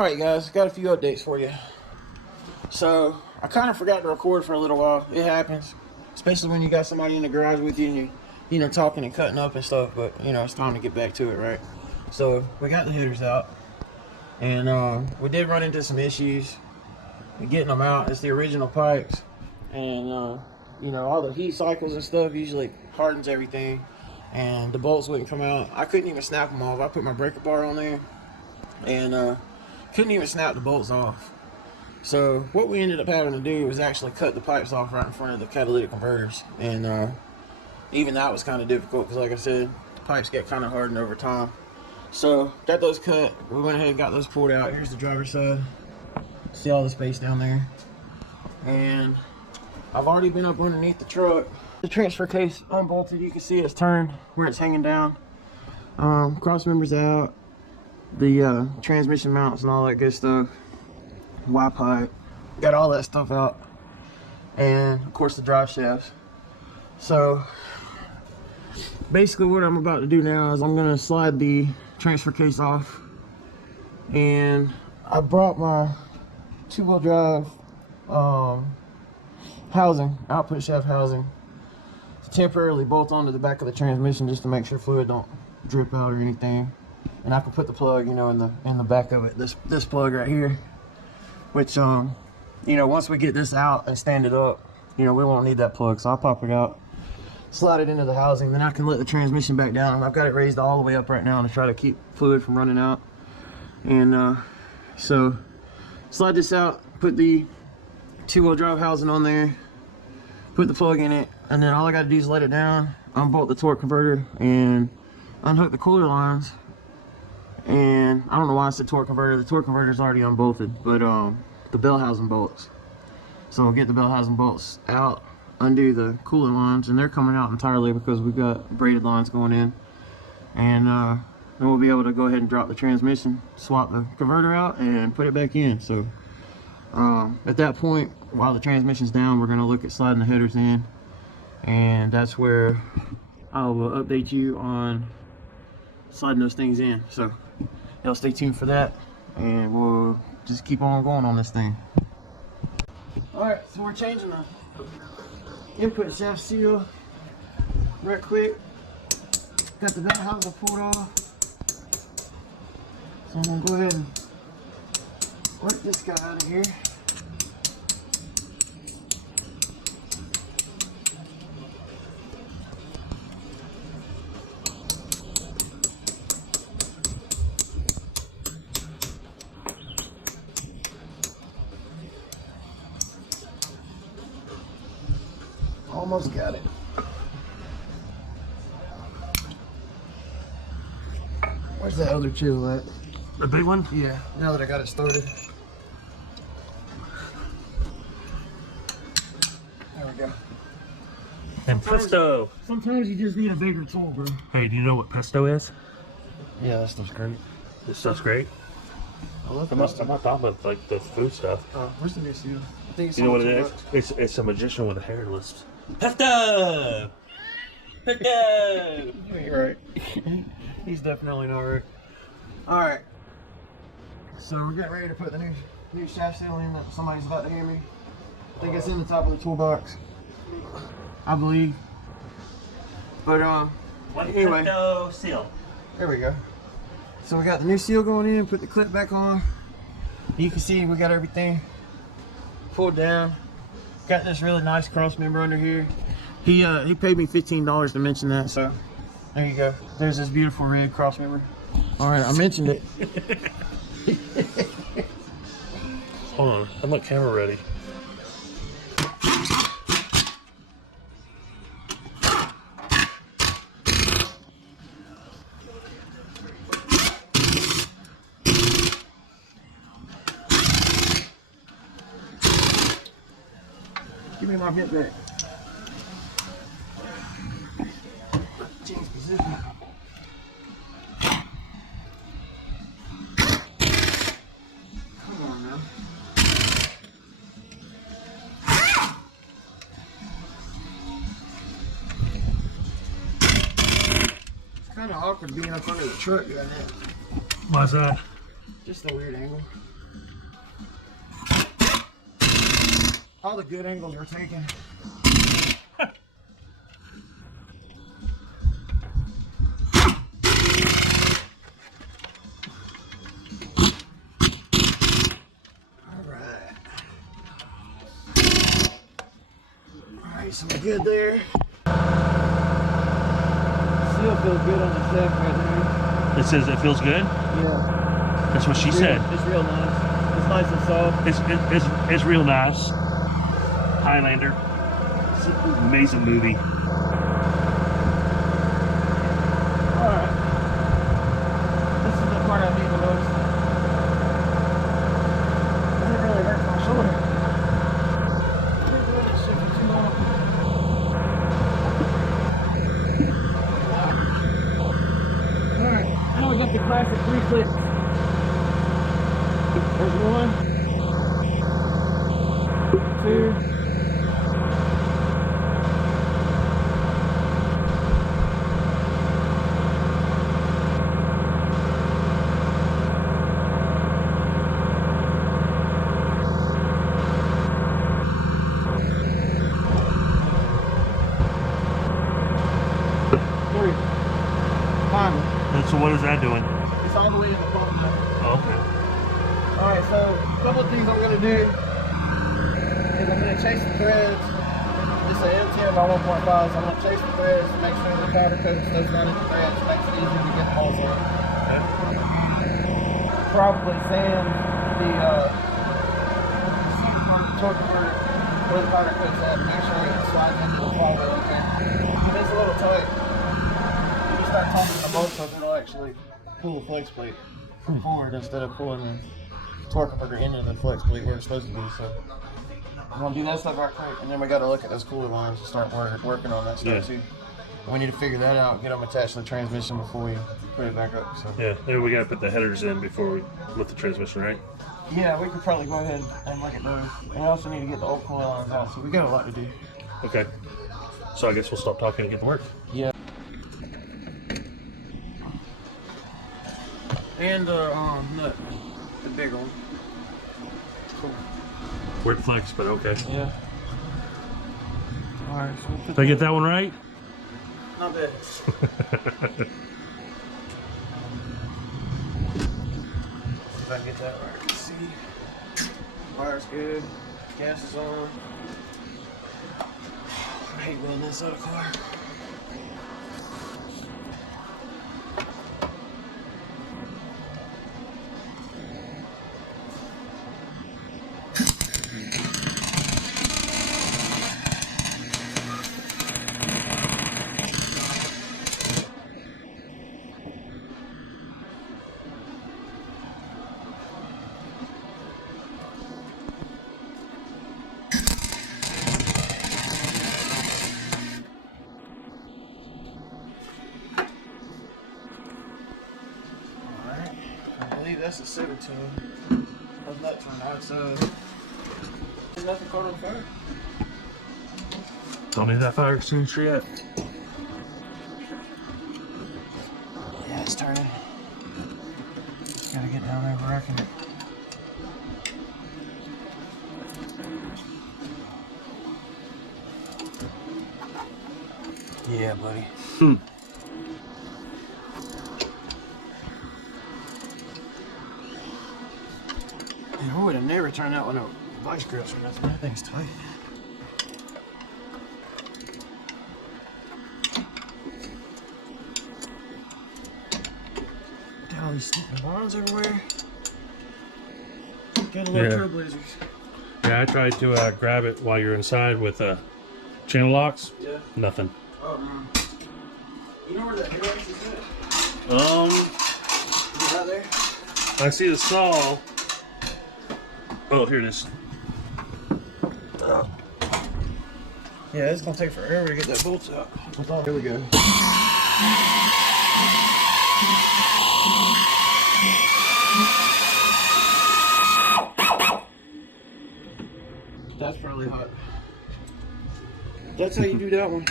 Alright guys, got a few updates for you. So, I kind of forgot to record for a little while. It happens. Especially when you got somebody in the garage with you and you're talking and cutting up and stuff. But, it's time to get back to it, right? So, we got the headers out. And we did run into some issues with getting them out. It's the original pipes. And, all the heat cycles and stuff usually hardens everything. And the bolts wouldn't come out. I couldn't even snap them off. I put my breaker bar on there. And couldn't even snap the bolts off. So what we ended up having to do was actually cut the pipes off right in front of the catalytic converters. And even that was kind of difficult because, like I said, the pipes get kind of hardened over time. So got those cut. We went ahead and got those pulled out. Here's the driver's side. See all the space down there. And I've already been up underneath the truck. The transfer case unbolted. You can see it's turned where it's hanging down. Cross members out. The transmission mounts and all that good stuff. Y pipe. Got all that stuff out. And of course the drive shafts. So basically what I'm about to do now is I'm going to slide the transfer case off. And I brought my two-wheel drive housing, output shaft housing, to temporarily bolt onto the back of the transmission just to make sure fluid don't drip out or anything. And I can put the plug, in the back of it. This plug right here, which once we get this out and stand it up, we won't need that plug. So I'll pop it out, slide it into the housing, then I can let the transmission back down. And I've got it raised all the way up right now to try to keep fluid from running out. And so slide this out, put the two-wheel drive housing on there, put the plug in it, and then all I got to do is let it down, unbolt the torque converter, and unhook the cooler lines. And I don't know why it's the torque converter. The torque converter is already unbolted, but the bell housing bolts. So we'll get the bell housing bolts out, undo the cooler lines, and they're coming out entirely because we've got braided lines going in. And then we'll be able to go ahead and drop the transmission, swap the converter out, and put it back in. So at that point, while the transmission's down, we're going to look at sliding the headers in, and that's where I will update you on sliding those things in. So y'all stay tuned for that, and we'll just keep on going on this thing. Alright, so we're changing the input shaft seal right quick. Got the bell housing pulled off. So I'm going to go ahead and work this guy out of here. Almost got it. Where's that other chisel at? The big one? Yeah, now that I got it started. There we go. And pesto. Sometimes you just need a bigger tool, bro. Hey, do you know what pesto is? Yeah, that stuff's great. This stuff's great. I'm not talking about like the food stuff. Where's the new seal? I think it's, you know what it is? It's a magician with a hair list. Pesto! Pesto! Yeah, you're right. He's definitely not right. Alright. So we're getting ready to put the new shaft seal in that somebody's about to hand me. I think it's in the top of the toolbox, I believe. But anyway. Pesto seal. There we go. So we got the new seal going in, put the clip back on. You can see we got everything pulled down. Got this really nice cross member under here. He paid me $15 to mention that, so there you go. There's this beautiful red cross member. Alright, I mentioned it. Hold on, I'm not camera ready. Give me my hip back. Change position. Come on now. It's kind of awkward being up under the truck right now. Why's that? Just a weird angle. All the good angles were taken. Alright, so we're good there. Still feels good on the shaft right there. It says it feels good? Yeah. That's what she said. It's real nice. It's nice and soft. It's real nice. Highlander. It's an amazing movie. Alright. This is the part I need the most. It really hurts my shoulder. Alright, now we got the classic 3 clicks. There's 1, 2. So what is that doing? It's all the way in the bottom now. Oh, okay. Alright, so a couple of things I'm going to do is I'm going to chase the threads. This is an M10 by 1.5, so I'm going to chase the threads, make sure the powder coat stuff's running the threads, makes it easier to get the holes in. Okay. Probably sand the center part of the torque converter where the powder coat's at, make sure it slides into the flywheel okay. But it's a little tight. Start talking the bolt so it'll actually pull the flex plate forward instead of pulling the torque converter into the flex plate where it's supposed to be. So I'm gonna do that stuff right quick, and then we gotta look at those cooler lines and start working on that stuff too. We need to figure that out, get them attached to the transmission before we put it back up. So Yeah, maybe we gotta put the headers in before we lift the transmission, right? yeah, we could probably go ahead and look at those. And we also need to get the old cooler lines out. So we got a lot to do. Okay. So I guess we'll stop talking and get to work. Yeah. And nut, the big one. Cool. Weird flex, but okay. Yeah. All right. So we'll put Did I get that one right? Not bad. So If I can get that right. Let's see. Wire's good. Gas is on. I hate running this out of car. That's a 17. How's that turn out? So, there's nothing caught on fire. Don't need that fire extinguisher yet. Yeah, it's turning. Gotta get down there where I can. Yeah, buddy. Man, I would have never turned out with no vice grips or nothing. That thing's tight. Got all these sticking lines everywhere. Got a little Trailblazers. Yeah, I tried to grab it while you're inside with channel locks. Yeah. Nothing. Oh, you know where that airbox is at? Is it right there? I see the saw. Oh, here it is. Yeah, it's gonna take forever to get that bolt out. Here we go. That's probably hot. That's how you do that one.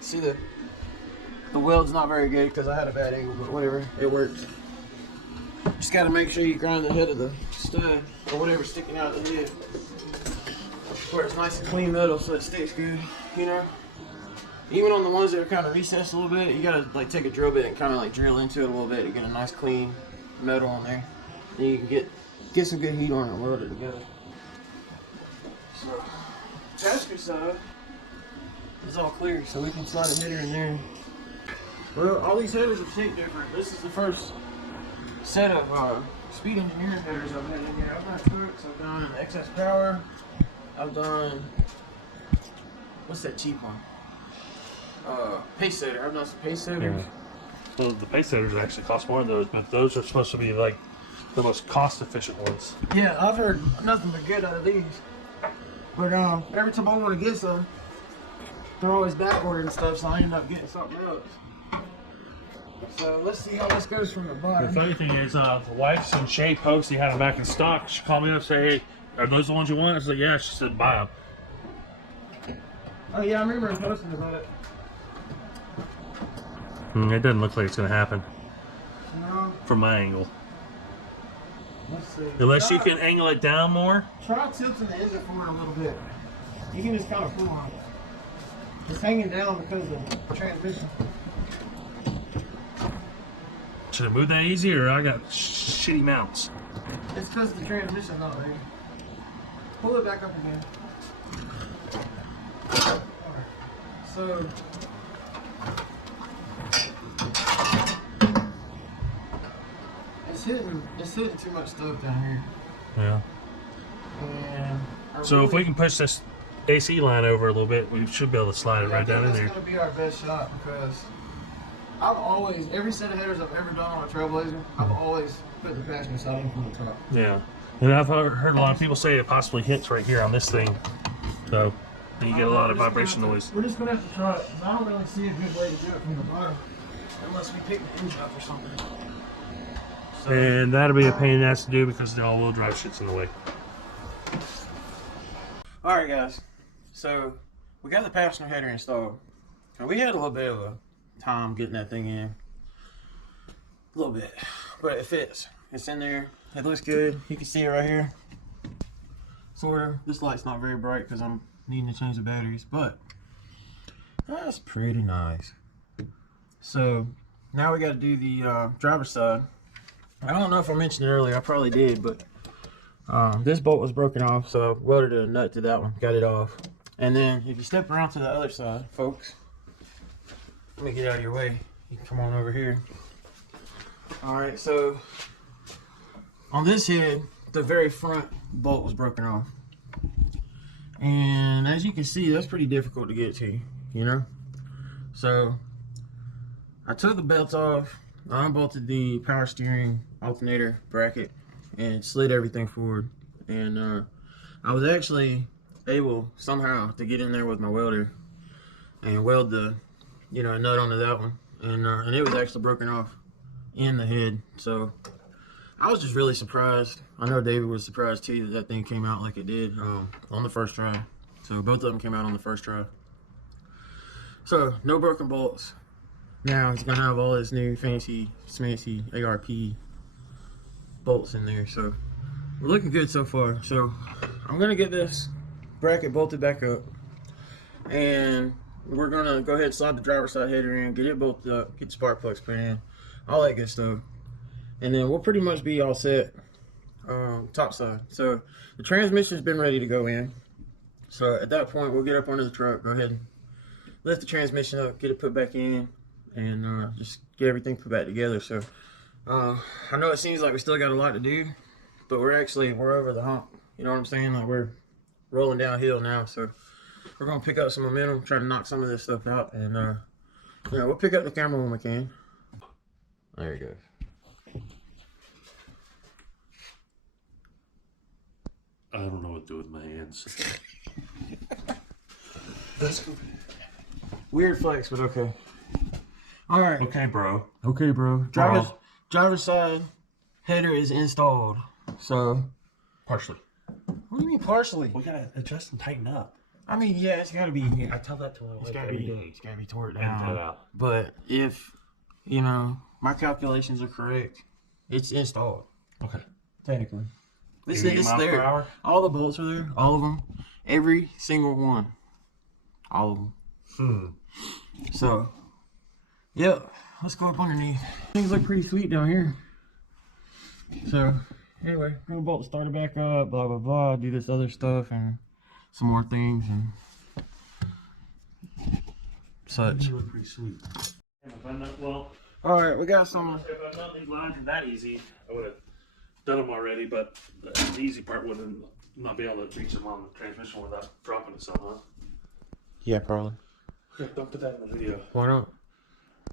See the weld's not very good because I had a bad angle, but whatever, it works. Just got to make sure you grind the head of the stud or whatever sticking out of the head, where it's nice and clean metal so it sticks good, you know. Even on the ones that are kind of recessed a little bit, you gotta like take a drill bit and kind of like drill into it a little bit to get a nice clean metal on there. Then you can get some good heat on it and weld it together. So, passenger side is all clear, so we can slide a header in there. Well, all these headers are shaped different. This is the first set of speed engineering headers I've had in here. I've done trucks, I've done excess power, I've done, what's that cheap one? Pace setter. I've done some pace setters. Yeah. Well, the pace setters actually cost more than those, but those are supposed to be like the most cost efficient ones. Yeah, I've heard nothing but good out of these. But every time I want to get some, they're always back ordered and stuff, so I end up getting something else. So let's see how this goes from the bottom. The funny thing is, the wife's in Shay Post, he had them back in stock. She called me up and said, hey, are those the ones you want? I was like, yeah. She said, buy them. Oh yeah, I remember him posting about it. It doesn't look like it's going to happen. No. From my angle. Let's see. Unless you can angle it down more. Try tilting the engine forward a little bit. You can just kind of pull on it. It's hanging down because of the transmission. Should I move that easy, or I got shitty mounts? It's because the transmission's not there. Pull it back up again. Alright. So it's hitting too much stuff down here. Yeah. And so if we can push this AC line over a little bit, we should be able to slide it right down in there. That's going to be our best shot, because I've always, every set of headers I've ever done on a Trailblazer, I've always put the passenger side in from the top. Yeah. And I've heard a lot of people say it possibly hits right here on this thing. So you get a lot of vibration noise. We're just going to have to try it. I don't really see a good way to do it from the bottom, unless we pick the engine up or something. So, and that'll be a pain in the ass to do because the all-wheel drive shit's in the way. Alright guys, so we got the passenger header installed. And we had a little bit of a time getting that thing in. A little bit. But it fits. It's in there. It looks good. You can see it right here. Sort of. This light's not very bright because I'm needing to change the batteries, but that's pretty nice. So now we got to do the driver's side. I don't know if I mentioned it earlier. I probably did, but this bolt was broken off, so I welded a nut to that one, got it off. And then if you step around to the other side, folks, let me get out of your way. You can come on over here. Alright, so on this head, the very front bolt was broken off. And as you can see, that's pretty difficult to get to, you know? So I took the belts off, I unbolted the power steering alternator bracket and slid everything forward. And I was actually able somehow to get in there with my welder and weld the, you know, a nut onto that one. And it was actually broken off in the head. So I was just really surprised. I know David was surprised too that that thing came out like it did on the first try. So both of them came out on the first try. So no broken bolts. Now he's gonna have all his new fancy smancy ARP bolts in there. So we're looking good so far. So I'm gonna get this bracket bolted back up, and we're gonna go ahead and slide the driver's side header in, get it bolted up, get the spark plugs put in, all that good stuff. And then we'll pretty much be all set top side. So the transmission's been ready to go in. So at that point, we'll get up under the truck, go ahead and lift the transmission up, get it put back in, and just get everything put back together. So I know it seems like we still got a lot to do, but we're over the hump. You know what I'm saying? Like we're rolling downhill now. So we're gonna pick up some momentum, try to knock some of this stuff out, and you know, we'll pick up the camera when we can. There you go. I don't know what to do with my hands. That's weird flex, but okay. All right. Okay, bro. Okay, bro. Driver's side header is installed. So Partially. what do you mean partially? We gotta adjust and tighten up. I mean, yeah, it's gotta be. I tell that to him. It's gotta be. It's gotta be tore That down. out. But if you know my calculations are correct, it's installed Okay. technically. This 88 is miles per there. hour? All the bolts are there. All of them. Every single one. All of them. So, yeah. Let's go up underneath. Things look pretty sweet down here. So, anyway, gonna bolt the starter back up, blah, blah, blah. Do this other stuff and some more things and such. You look pretty sweet. Well, Alright, we got some. if I'd done these lines were that easy, I would have done them already, but the easy part wouldn't not be able to reach them on the transmission without dropping it somehow. Yeah, probably. Okay, don't put that in the video. Why not?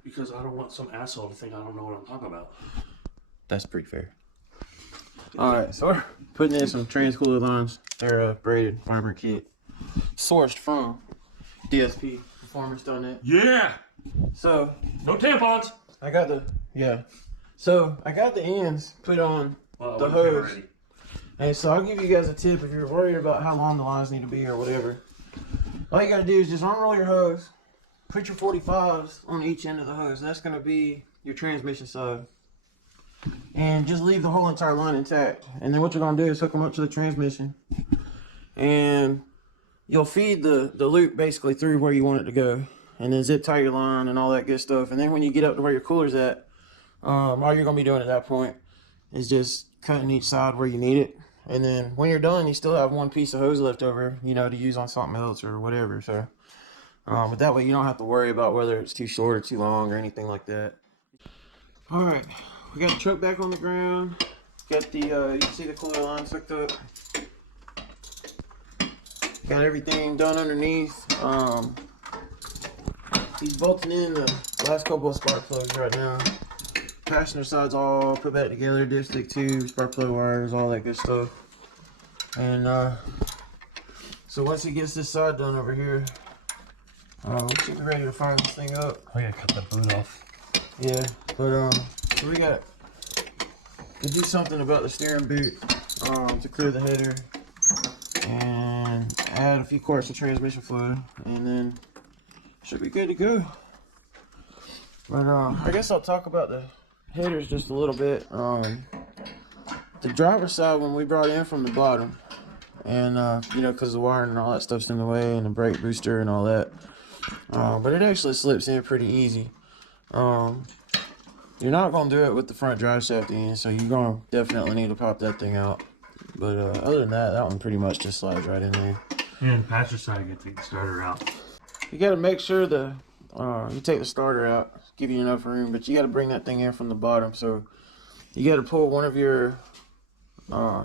Because I don't want some asshole to think I don't know what I'm talking about. That's pretty fair. Alright, so we're putting in some trans-cooler lines. They're a braided fiber kit. Sourced from DSP Performance.net. Yeah! So, No tampons! I got the, yeah. So, I got the ends put on Well, the hose. And so I'll give you guys a tip if you're worried about how long the lines need to be or whatever. All you gotta do is just unroll your hose, put your 45s on each end of the hose. That's gonna be your transmission side. And just leave the whole entire line intact. And then what you're gonna do is hook them up to the transmission. And you'll feed the loop basically through where you want it to go. And then zip tie your line and all that good stuff. And then when you get up to where your cooler's at, all you're gonna be doing at that point is just cutting each side where you need it. And then when you're done, you still have one piece of hose left over, you know, to use on something else or whatever. So, but that way you don't have to worry about whether it's too short or too long or anything like that. All right, we got the truck back on the ground. Got the, you can see the cooler line hooked up. Got everything done underneath. He's bolting in the last couple of spark plugs right now. Passenger side's all put back together, dipstick tubes, spark plug wires, all that good stuff. And so once he gets this side done over here, we should be ready to fire this thing up. Oh yeah, cut that boot off. Yeah, but so we got to do something about the steering boot to clear the header and add a few quarts of transmission fluid, and then should be good to go. But I guess I'll talk about the headers just a little bit. The driver's side, when we brought in from the bottom, and you know, because the wiring and all that stuff's in the way, and the brake booster and all that, but it actually slips in pretty easy. You're not going to do it with the front drive shaft in, so you're going to definitely need to pop that thing out. But other than that, that one pretty much just slides right in there. And passenger side, you take the starter out. You got to make sure you take the starter out, give you enough room, but you got to bring that thing in from the bottom. So you got to pull one of your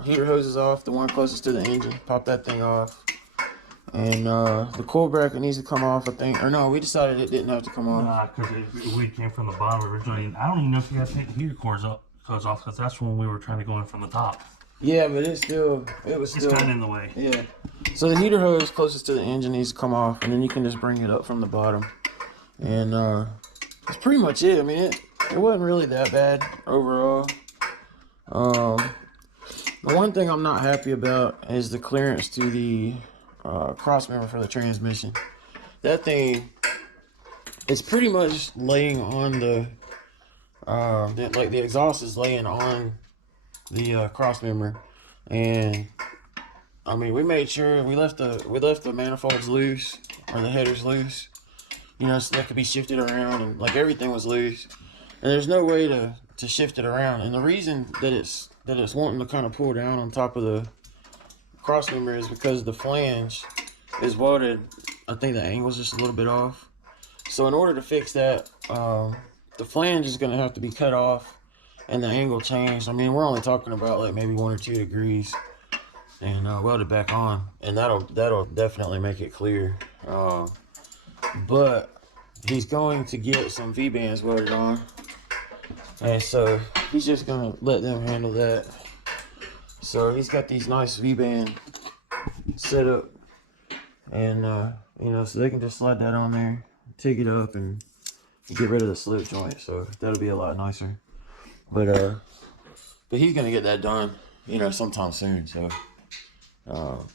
heater hoses off, the one closest to the engine, pop that thing off. And the coil bracket needs to come off, I think. Or no, we decided it didn't have to come off. Because we came from the bottom originally. And I don't even know if you got to take the heater cores off, because that's when we were trying to go in from the top. Yeah, but it was still. It's kind of in the way. Yeah. So the heater hose closest to the engine needs to come off, and then you can just bring it up from the bottom. And that's pretty much it. I mean, it wasn't really that bad overall. The one thing I'm not happy about is the clearance to the cross member for the transmission. That thing, it's pretty much laying on like the exhaust is laying on the cross member. And I mean, we made sure we left the manifolds loose, or the headers loose, you know, so that could be shifted around, and like everything was loose, and there's no way to shift it around. And the reason that it's wanting to kind of pull down on top of the cross member is because the flange is welded. I think the angle's just a little bit off. So in order to fix that, the flange is going to have to be cut off and the angle changed. I mean, we're only talking about like maybe 1 or 2 degrees, and weld it back on, and that'll definitely make it clear. But he's going to get some V-bands welded on, and so he's just gonna let them handle that. So he's got these nice V-band set up, and you know, so they can just slide that on there, take it up, and get rid of the slip joint. So that'll be a lot nicer. But he's gonna get that done, you know, sometime soon. So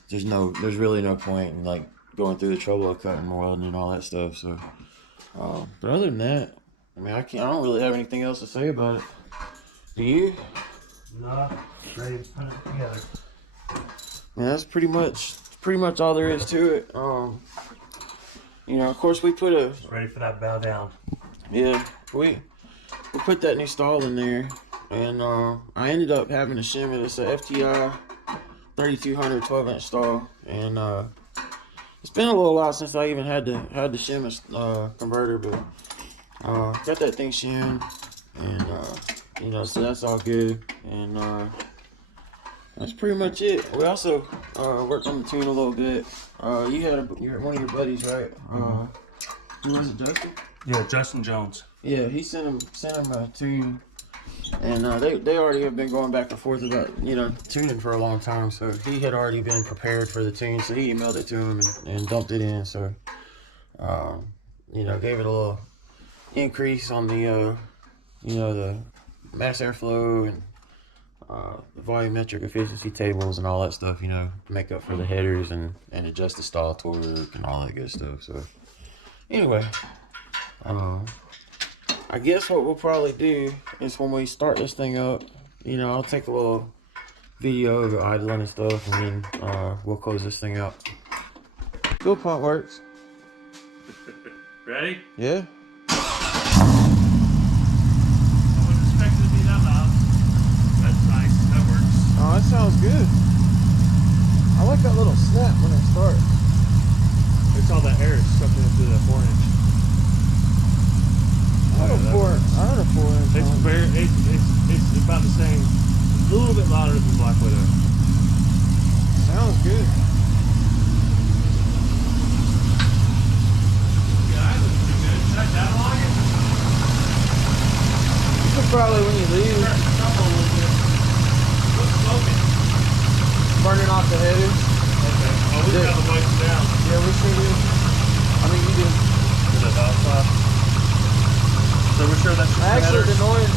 there's really no point in like going through the trouble of cutting more welding and all that stuff. So but other than that, I mean, I don't really have anything else to say about it. Do you? No, ready to put it together. Yeah, that's pretty much all there is to it. You know, of course we put a Ready for that bow down. yeah we put that new stall in there, and I ended up having to shim it. It's a FTI 3200 12-inch stall, and it's been a little while since I even had to shim a converter, but got that thing shimmed, and you know, so that's all good, and that's pretty much it. We also worked on the tune a little bit. You had one of your buddies, right? Who was it, Justin? Yeah, Justin Jones. Yeah, he sent him a tune, and they already have been going back and forth about, you know, tuning for a long time. So he had already been prepared for the tune, so he emailed it to him and dumped it in. So you know, gave it a little increase on the you know, the mass airflow and the volumetric efficiency tables and all that stuff, you know, to make up for the headers and adjust the stall torque and all that good stuff. So anyway, I guess what we'll probably do is when we start this thing up, you know, I'll take a little video of it idling and stuff, and then we'll close this thing out. Fuel pump works. Ready? Yeah. Oh, that sounds good. I like that little snap when it starts. It's all that air sucking into the 4-inch. I heard a 4-inch. It's about the same, a little bit louder than Black Widow. Sounds good. Yeah, I look pretty good. Should I downlog it? You could probably, when you leave, burning off the headers. Okay. Oh, we got the lights down. Yeah, we sure do. I mean, you do. Is that valve flap? So we're sure that's just Actually, the noise,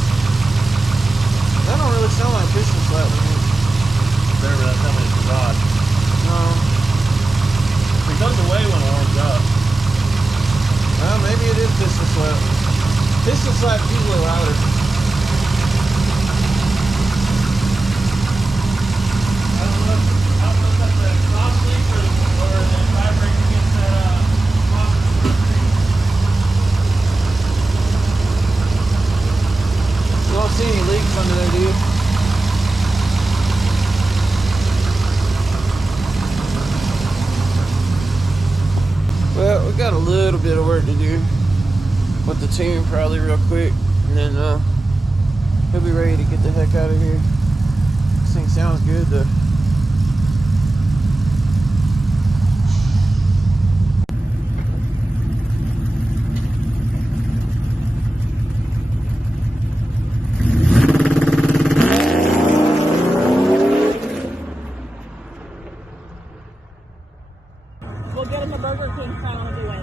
that don't really sound like piston slap to me. Remember, that's how many forgot. No. It goes away when it warms up. Well, maybe it is piston slap. Piston slap's usually louder. I don't know if that's a cross link or the vibrating against that cross. You don't see any leaks under there, do you? Well, we got a little bit of work to do with the tune probably real quick, and then he'll be ready to get the heck out of here. This thing sounds good though. We'll get him a Burger King crown on the way.